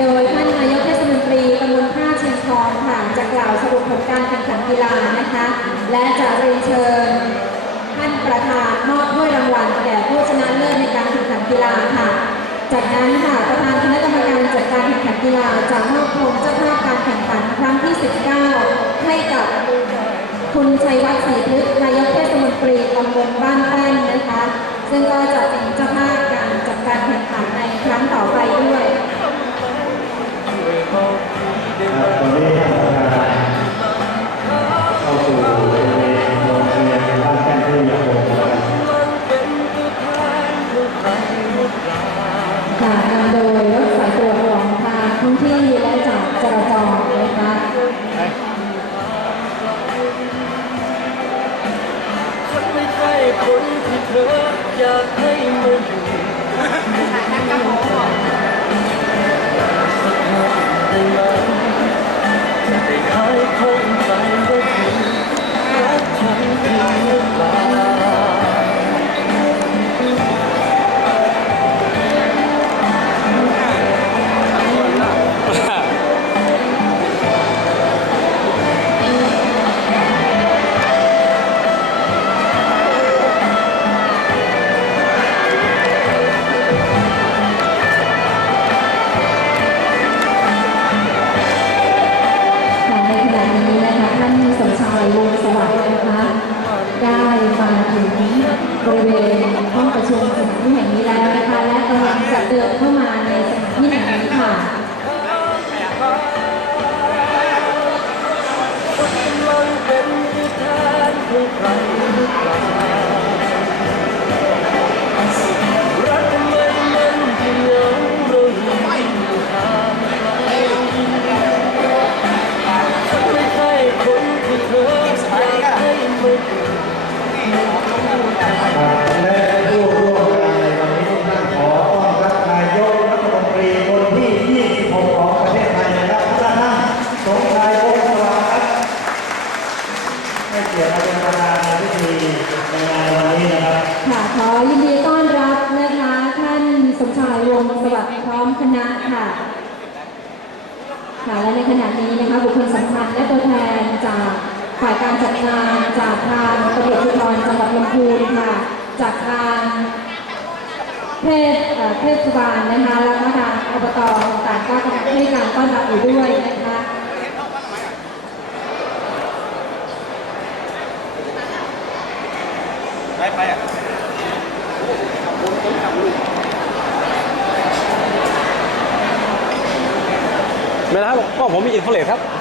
โดยท่านนายกเทศมนตรีตำบลท่าเชียงทองค่ะจะกล่าวสรุปผลการแข่งขันกีฬานะคะ และจะเรียนเชิญ ท่านประธานมอบถ้วยรางวัลแก่ผู้ชนะเลิศในการแข่งขันกีฬาค่ะ จากนั้นค่ะประธานคณะกรรมการจัดการแข่งขันกีฬาจะมอบธงเจ้าภาพการแข่งขันครั้งที่ 19 ให้กับคุณชัยวัฒน์ศรีพฤกษ์นายกเทศมนตรีตำบลบ้านแป้นนะคะ ซึ่งก็จะ คนที่เธออยากให้มาอยู่ได้ไหมได้หายคงใจว่าเธอรักฉันจริงหรือเปล่า ยวงศ์สวัสดิ์นะคะ ได้มาถึงบริเวณห้องประชุมสถานที่แห่งนี้แล้วนะคะ และกำลังจะเดินเข้ามาในสถานที่แห่งนี้ค่ะเป็นตัวแทนของใคร วงศ์สวัสดิ์ครับให้เกียรติมาเป็นประธานในพิธีในงานวันนี้นะครับค่ะขอยินดีต้อนรับนะคะ ท่านสมชายวงศ์สวัสดิ์พร้อมคณะค่ะ ค่ะและในขณะนี้นะคะบุคคลสำคัญและ ฝ่ายการจัดงานจากทางตำรวจภูธรจังหวัดลำพูนค่ะ จากทางเทศเอ่อเทศบาลนะคะแล้วก็ทางอบตต่างๆก็กำลังให้การต้อนรับอยู่ด้วยนะคะไม่นะครับก็ผมมีอินฟลูเรตครับ